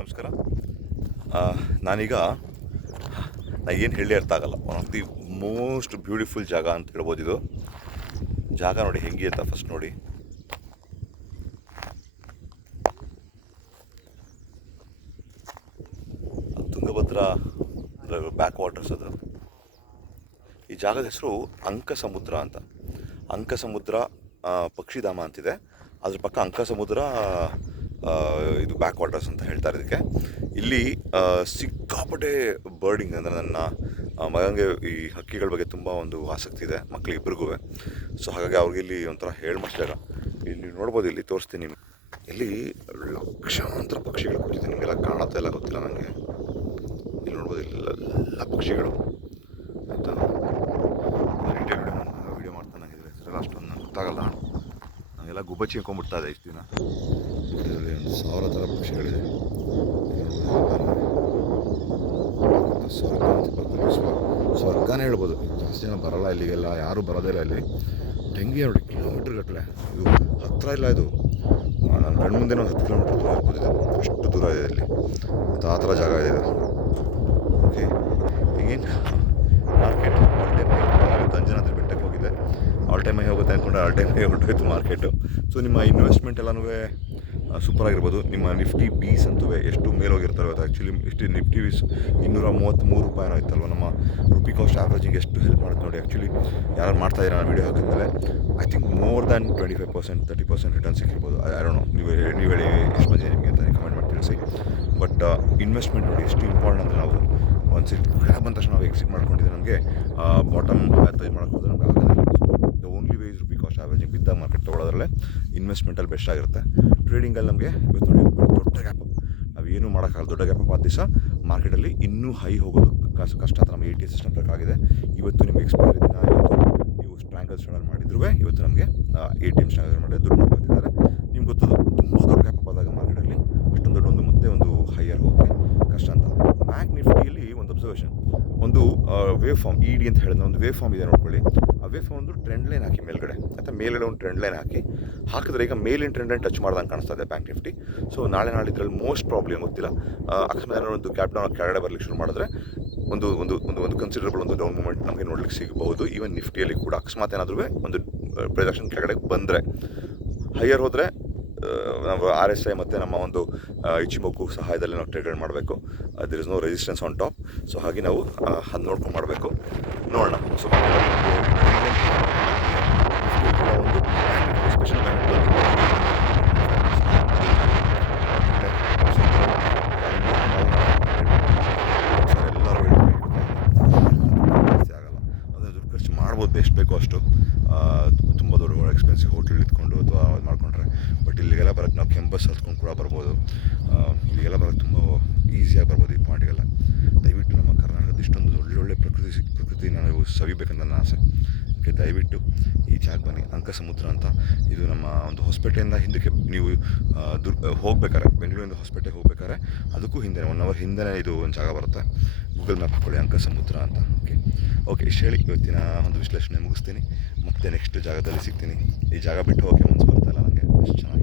ನಮಸ್ಕಾರ. ನಾನೀಗ ಏನು ಹೇಳಿ ಅರ್ಥ ಆಗಲ್ಲ. One of the most beautiful ಜಾಗ ಅಂತ ಹೇಳ್ಬೋದು. ಇದು ಜಾಗ ನೋಡಿ ಹೆಂಗೆ ಅಂತ ಫಸ್ಟ್ ನೋಡಿ. ತುಂಗಭದ್ರಾ ಬ್ಯಾಕ್ ವಾಟರ್ಸ್ ಅದು. ಈ ಜಾಗದ ಹೆಸರು ಅಂಕಸಮುದ್ರ ಅಂತ. ಅಂಕಸಮುದ್ರ ಪಕ್ಷಿಧಾಮ ಅಂತಿದೆ. ಅದ್ರ ಪಕ್ಕ ಅಂಕಸಮುದ್ರ ಇದು ಬ್ಯಾಕ್ ವಾಟರ್ಸ್ ಅಂತ ಹೇಳ್ತಾರೆ ಇದಕ್ಕೆ. ಇಲ್ಲಿ ಸಿಕ್ಕಾಪಟ್ಟೆ ಬರ್ಡಿಂಗ್ ಅಂದರೆ ನನ್ನ ಮಗನಿಗೆ ಈ ಹಕ್ಕಿಗಳ ಬಗ್ಗೆ ತುಂಬ ಒಂದು ಆಸಕ್ತಿ ಇದೆ, ಮಕ್ಕಳಿಗಿಬ್ಬರಿಗೂ. ಸೊ ಹಾಗಾಗಿ ಅವ್ರಿಗೆ ಇಲ್ಲಿ ಒಂಥರ ಹೇಳ್ಮಸ್ ಜಾಗ. ಇಲ್ಲಿ ನೋಡ್ಬೋದು, ಇಲ್ಲಿ ತೋರಿಸ್ತೀನಿ. ಇಲ್ಲಿ ಲಕ್ಷಾಂತರ ಪಕ್ಷಿಗಳು ಕೂತಿದೆ. ನಿಮಗೆಲ್ಲ ಕಾಣುತ್ತೆ ಎಲ್ಲ ಗೊತ್ತಿಲ್ಲ ನನಗೆ. ಇಲ್ಲಿ ನೋಡ್ಬೋದು, ಇಲ್ಲೆಲ್ಲ ಪಕ್ಷಿಗಳು ಆಯಿತಾ. ಡೀಟೇಲ್ ವೀಡಿಯೋ ಮಾಡ್ತಾನೆ. ಇದ್ರ ಹೆಸರೆಲ್ಲ ಅಷ್ಟೊಂದು ನಂಗೆ ಗೊತ್ತಾಗಲ್ಲ. ನಾವೆಲ್ಲ ಗುಬ್ಬಚ್ಚಿ ಹಾಕೊಂಡ್ಬಿಡ್ತಾ ಇದೆ ಇಷ್ಟು ದಿನ. ಇದರಲ್ಲಿ 1000 ಥರ ಪಕ್ಷಿಗಳಿದೆ. ಸ್ವರ್ಗನೇ ಹೇಳ್ಬೋದು. ಜಾಸ್ತಿ ಜನ ಬರಲ್ಲ ಇಲ್ಲಿಗೆಲ್ಲ, ಯಾರೂ ಬರೋದೇ ಇಲ್ಲ ಇಲ್ಲಿ. ಡೆಂಗಿ ನೋಡಿ, ಕಿಲೋಮೀಟ್ರ್ ಗಟ್ಟಲೆ. ಇದು ಹತ್ತಿರ ಇಲ್ಲ, ಇದು ನನ್ನ ಕಣ್ಣು ಮುಂದೆ ಒಂದು 10 ಕಿಲೋಮೀಟ್ರ್ ದೂರ ಇರ್ಬೋದಿದೆ. ಅಷ್ಟು ದೂರ ಇದೆ ಇಲ್ಲಿ. ಮತ್ತು ಆ ಥರ ಜಾಗ ಇದೆ ಇದು. ಓಕೆ, ಈಗೇನು ಮಾರ್ಕೆಟ್ ಆಲ್ ಟೈಮ್ ಅಂಜನಾದ್ರಿ ಬೆಟ್ಟಕ್ಕೆ ಹೋಗಿದೆ. ಆಲ್ ಟೈಮ್ ಹೋಗುತ್ತೆ ಅಂದ್ಕೊಂಡ್ರೆ ಆಲ್ ಟೈಮ್ ಹೊರಟೋಯ್ತು ಮಾರ್ಕೆಟು. ಸೊ ನಿಮ್ಮ ಇನ್ವೆಸ್ಟ್ಮೆಂಟ್ ಎಲ್ಲನೂ ಸೂಪರಾಗಿರ್ಬೋದು. ನಿಮ್ಮ ನಿಫ್ಟಿ ಬೀಸ್ ಅಂತೂ ಎಷ್ಟು ಮೇಲೆ ಹೋಗಿರ್ತಾರೆ ಇವತ್ತು. ಆ್ಯಕ್ಚುಲಿ ಇಷ್ಟು ನಿಫ್ಟಿ ಬೀಸ್ 233 ರೂಪಾಯಿನೋ ಇತ್ತಲ್ವ. ನಮ್ಮ ರುಪಿ ಕಾಸ್ಟ್ ಆ್ಯಾವ್ರೇಜಿಂಗ್ ಎಷ್ಟು ಹೆಲ್ಪ್ ಮಾಡುತ್ತೆ ನೋಡಿ. ಆ್ಯಕ್ಚುಲಿ ಯಾರು ಮಾಡ್ತಾಯಿದ್ದೀರಾ ನಾನು ವೀಡಿಯೋ ಹಾಕಿದ್ಮೇಲೆ I think more than 25% 30% return ಸಿಕ್ಕಿರ್ಬೋದು. ಐ ಡೋಂಟ್ ನೋ, ನೀವು ಹೇಳಿ ಎಷ್ಟು ಮಂದಿ ನಿಮಗೆ ಅಂತ ಕಮೆಂಟ್ ಮಾಡಿ ತಿಳಿಸಿ. ಬಟ್ ಇನ್ವೆಸ್ಟ್ಮೆಂಟ್ ನೋಡಿ ಎಷ್ಟು ಇಂಪಾರ್ಟೆಂಟ್ ಅಂದರೆ, ನಾವು ಒಂದು ಸಿಟ್ ಬಂದ ತಕ್ಷಣ ನಾವು ಎಕ್ಸಿಟ್ ಮಾಡ್ಕೊಂಡಿದ್ದೆ. ನಮಗೆ ಬಾಟಮ್ ಇದು ಮಾಡೋಕ್ಕೋದ್ರೆ ನಮ್ಗೆ ಆಗೋದಿಲ್ಲ. The only way is rupee cost averaging ಬಿದ್ದಾಗ ಮಾರ್ಕೆಟ್ ತೊಗೊಳೋದ್ರಲ್ಲೇ ಇನ್ವೆಸ್ಟ್ಮೆಂಟಲ್ಲಿ ಬೆಸ್ಟ್ ಆಗಿರುತ್ತೆ. ಟ್ರೇಡಿಂಗಲ್ಲಿ ನಮಗೆ ಇವತ್ತು ನೋಡಿ ದೊಡ್ಡ ಗ್ಯಾಪ್, ನಾವು ಏನೂ ಮಾಡೋಕ್ಕಾಗಲ್ಲ. ದೊಡ್ಡ ಗ್ಯಾಪ್ ಆದ ದಿವಸ ಮಾರ್ಕೆಟಲ್ಲಿ ಇನ್ನೂ ಹೈ ಹೋಗೋದು ಕಷ್ಟ ಅಂತ ನಮಗೆ ATS ಸಿಸ್ಟಮ್ ಬೇಕಾಗಿದೆ. ಇವತ್ತು ನಿಮಗೆ ಎಕ್ಸ್ಪೈರಿ ದಿನ, ಇವತ್ತು ನೀವು ಸ್ಟ್ರಾಂಗಲ್ ಸ್ಟ್ರಾಡಲ್ ಮಾಡಿದ್ರು ಇವತ್ತು ನಮಗೆ ATM ಸ್ಟ್ರಾಂಗಲ್ ಮಾಡಿ ದುಡ್ಡು ಮಾಡ್ಕೊತಿದ್ದಾರೆ. ನಿಮ್ಗೆ ಗೊತ್ತದು, ತುಂಬ ದೊಡ್ಡ ಗ್ಯಾಪ್ ಆದಾಗ ಮಾರ್ಕೆಟಲ್ಲಿ ಅಷ್ಟೊಂದು ದೊಡ್ಡ ಮತ್ತೆ ಒಂದು ಹೈಯರ್ ಹೋಗೋಕ್ಕೆ ಕಷ್ಟ ಅಂತ. ಬ್ಯಾಂಕ್ ನಿಫ್ಟಿಯಲ್ಲಿ ಒಂದು ಅಬ್ಸರ್ವೇಷನ್, ಒಂದು ವೇವ್ ಫಾರ್ಮ್ ED ಅಂತ ಹೇಳಿದ್ರೆ ಒಂದು ವೇವ್ ಫಾರ್ಮ್ ಇದೆ ನೋಡ್ಕೊಳ್ಳಿ. ಆ ವೇವ್ ಫಾರ್ಮ್ ಒಂದು ಟ್ರೆಂಡ್ ಲೈನ್ ಹಾಕಿ ಮೇಲ್ಗಡೆ, ಅಥವಾ ಮೇಲ್ಗಡೆ ಒಂದು ಟ್ರೆಂಡ್ ಲೈನ್ ಹಾಕಿದ್ರೆ ಈಗ ಮೇಲಿನ ಟ್ರೆಂಡ್ ಲೈನ್ ಟಚ್ ಮಾಡ್ದಂಗೆ ಕಾಣಿಸ್ತಾ ಇದೆ ಬ್ಯಾಂಕ್ ನಿಫ್ಟಿ. ಸೊ ನಾಳಿದ್ರಲ್ಲಿ ಮೋಸ್ಟ್ ಪ್ರಾಬ್ಲಮ್ ಗೊತ್ತಿಲ್ಲ, ಅಕಸ್ಮಾತ್ ಏನಾದ್ರು ಒಂದು ಗ್ಯಾಪ್ ಡೌನ್ ಕೆಳಗಡೆ ಬರಲಿಕ್ಕೆ ಶುರು ಮಾಡಿದ್ರೆ ಒಂದು ಒಂದು ಒಂದು ಒಂದು ಕನ್ಸಿಡರಬಲ್ ಒಂದು ಡೌನ್ ಮೂಮೆಂಟ್ ನಮಗೆ ನೋಡ್ಲಿಕ್ಕೆ ಸಿಗಬಹುದು. ಈವನ್ ನಿಫ್ಟಿಯಲ್ಲಿ ಕೂಡ ಅಕಸ್ಮಾತ್ ಏನಾದರೂ ಒಂದು ಪ್ರೊಜೆಕ್ಷನ್ ಕೆಳಗಡೆ ಬಂದರೆ, ಹೈಯರ್ ಹೋದರೆ ನಾವು RSI ಮತ್ತು ನಮ್ಮ ಒಂದು ಇಚಿಮೋಕು ಸಹಾಯದಲ್ಲಿ ನಾವು ಟ್ರೇಡ್ ಮಾಡಬೇಕು. There is no resistance on top. So ಹಾಗೆ ನಾವು ಅದು ನೋಡ್ಕೊಂಡು ಮಾಡಬೇಕು. ನೋಡೋಣ. ಸೊ ಒಂದು ಸ್ಪೆಷಲ್ ಎಲ್ಲರೂ ಆಗಲ್ಲ, ಅದನ್ನು ದುಡ್ಡು ಖರ್ಚು ಮಾಡ್ಬೋದು ಎಷ್ಟು ಬೇಕೋ ಅಷ್ಟು. ತುಂಬ ದೊಡ್ಡ ಎಕ್ಸ್ಪೆನ್ಸಿವ್ ಹೋಟೆಲ್ ಇಟ್ಕೊಂಡು ಅಥವಾ ಅದು ಮಾಡ್ಕೊಂಡ್ರೆ. ಬಟ್ ಇಲ್ಲಿಗೆಲ್ಲ ಬರೋಕ್ಕೆ ನಾವು ಕೆಂಬಸ್ ಹತ್ಕೊಂಡು ಕೂಡ ಬರ್ಬೋದು. ಇಲ್ಲಿಗೆಲ್ಲ ಬರೋಕ್ಕೆ ತುಂಬ ಈಸಿಯಾಗಿ ಬರ್ಬೋದು ಈ ಪಾಯಿಂಟ್ಗೆಲ್ಲ. ದಯವಿಟ್ಟು ನಮ್ಮ ಕರ್ನಾಟಕದ ಇಷ್ಟೊಂದು ಒಳ್ಳೊಳ್ಳೆ ಪ್ರಕೃತಿ ನಾವು ಸವಿಬೇಕಂತ ನನ್ನ ಆಸೆ. ಓಕೆ, ದಯವಿಟ್ಟು ಈ ಜಾಗ ಬನ್ನಿ. ಅಂಕಸಮುದ್ರ ಅಂತ. ಇದು ನಮ್ಮ ಒಂದು ಹೊಸಪೇಟೆಯಿಂದ ಹಿಂದಕ್ಕೆ ನೀವು ಹೋಗ್ಬೇಕಾರೆ, ಬೆಂಗಳೂರಿಂದ ಹೊಸಪೇಟೆಗೆ ಹೋಗ್ಬೇಕಾದ್ರೆ ಅದಕ್ಕೂ ಹಿಂದೆ 1 hour ಹಿಂದೆ ಇದು ಒಂದು ಜಾಗ ಬರುತ್ತೆ. ಗೂಗಲ್ ಮ್ಯಾಪ್ ಹಾಕ್ಕೊಳ್ಳಿ, ಅಂಕಸಮುದ್ರ ಅಂತ. ಓಕೆ, ಇಷ್ಟು ಹೇಳಿ ಇವತ್ತಿನ ಒಂದು ವಿಶ್ಲೇಷಣೆ ಮುಗಿಸ್ತೀನಿ. ಮತ್ತೆ ನೆಕ್ಸ್ಟ್ ಜಾಗದಲ್ಲಿ ಸಿಗ್ತೀನಿ. ಈ ಜಾಗ ಬಿಟ್ಟು ಹೋಗೋಕ್ಕೆ ಮನಸ್ಸು ಬರ್ತಾಯಿಲ್ಲ ನನಗೆ, ಅಷ್ಟು ಚೆನ್ನಾಗಿ